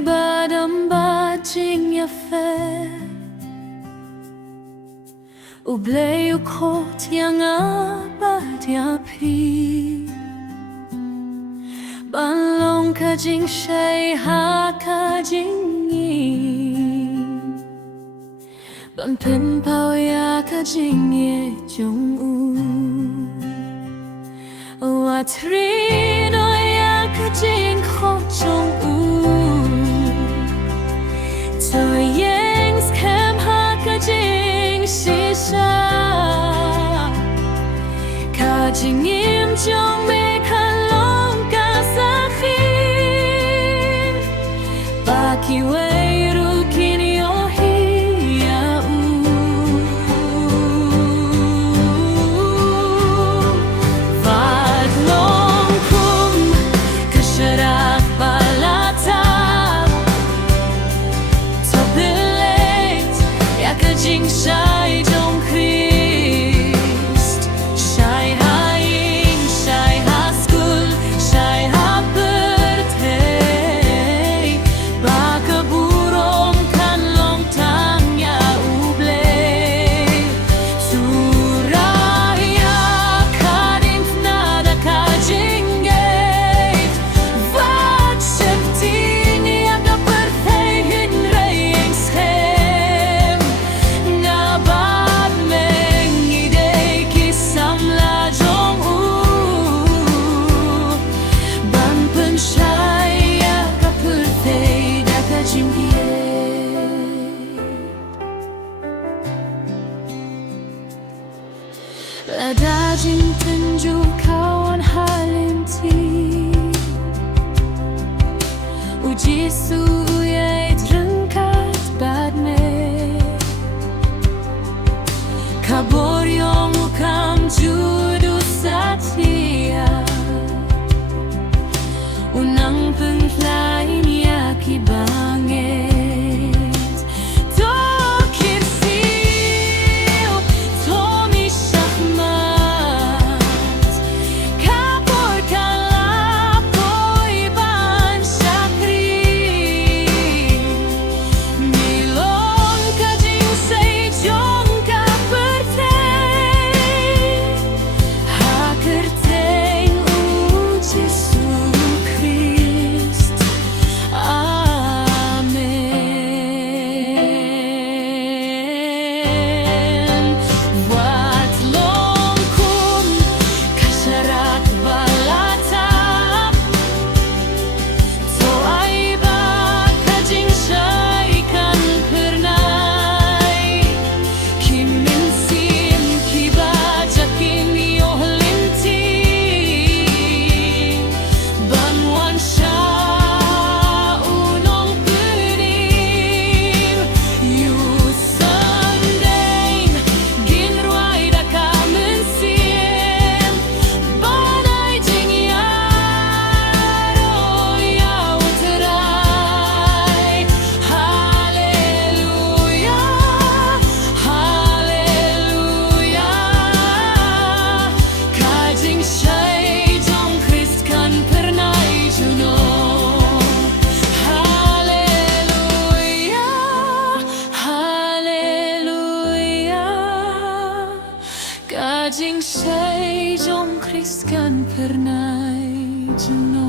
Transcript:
badam-badjing yafe Ubleu kot yang abad yapi Balong kajing shay ha kajing yi Ban pen pao ya kajing ye jong u Watrino ya kajing ho jong u To yang skem ha kajing shisha Kajing im jong me kalong ka sakhir Baki wei rukin yo hi ya u Vad long kum kasharak balatap To bilet ya kajing shay jong Christ Shay haing, shay ha skul, shay ha bertei Baka burong kan long tang ya ublei Suraya kading nada kajing gate Vat septin ya ka bertei hin reing schem Ngabab meng idei kisam la jong u Ban pen shay ya ka bertei da kajing ye Ladajing tenju kawan halinti Uji su ye drengkat badme Kabor yong ukam judu satia Unang penglain ya kibanget Tokir siu, tomi syahmat Kapor kalapoi ban syakri Milon kajing say jong ka bertei Hakerteng u Jesu Christ Amen Wat long kum kasharak balatap To ay ba kajing shay kan pernay Kiminsim kibajakin yohlinti Banwan siya unong pinim You Sunday ginruay da kamensim Banay jing yaro yaw teray Hallelujah, hallelujah Kajing shay jong Christ kan pernay juno Hallelujah, hallelujah Kajing shay jong Christ kan pernay juno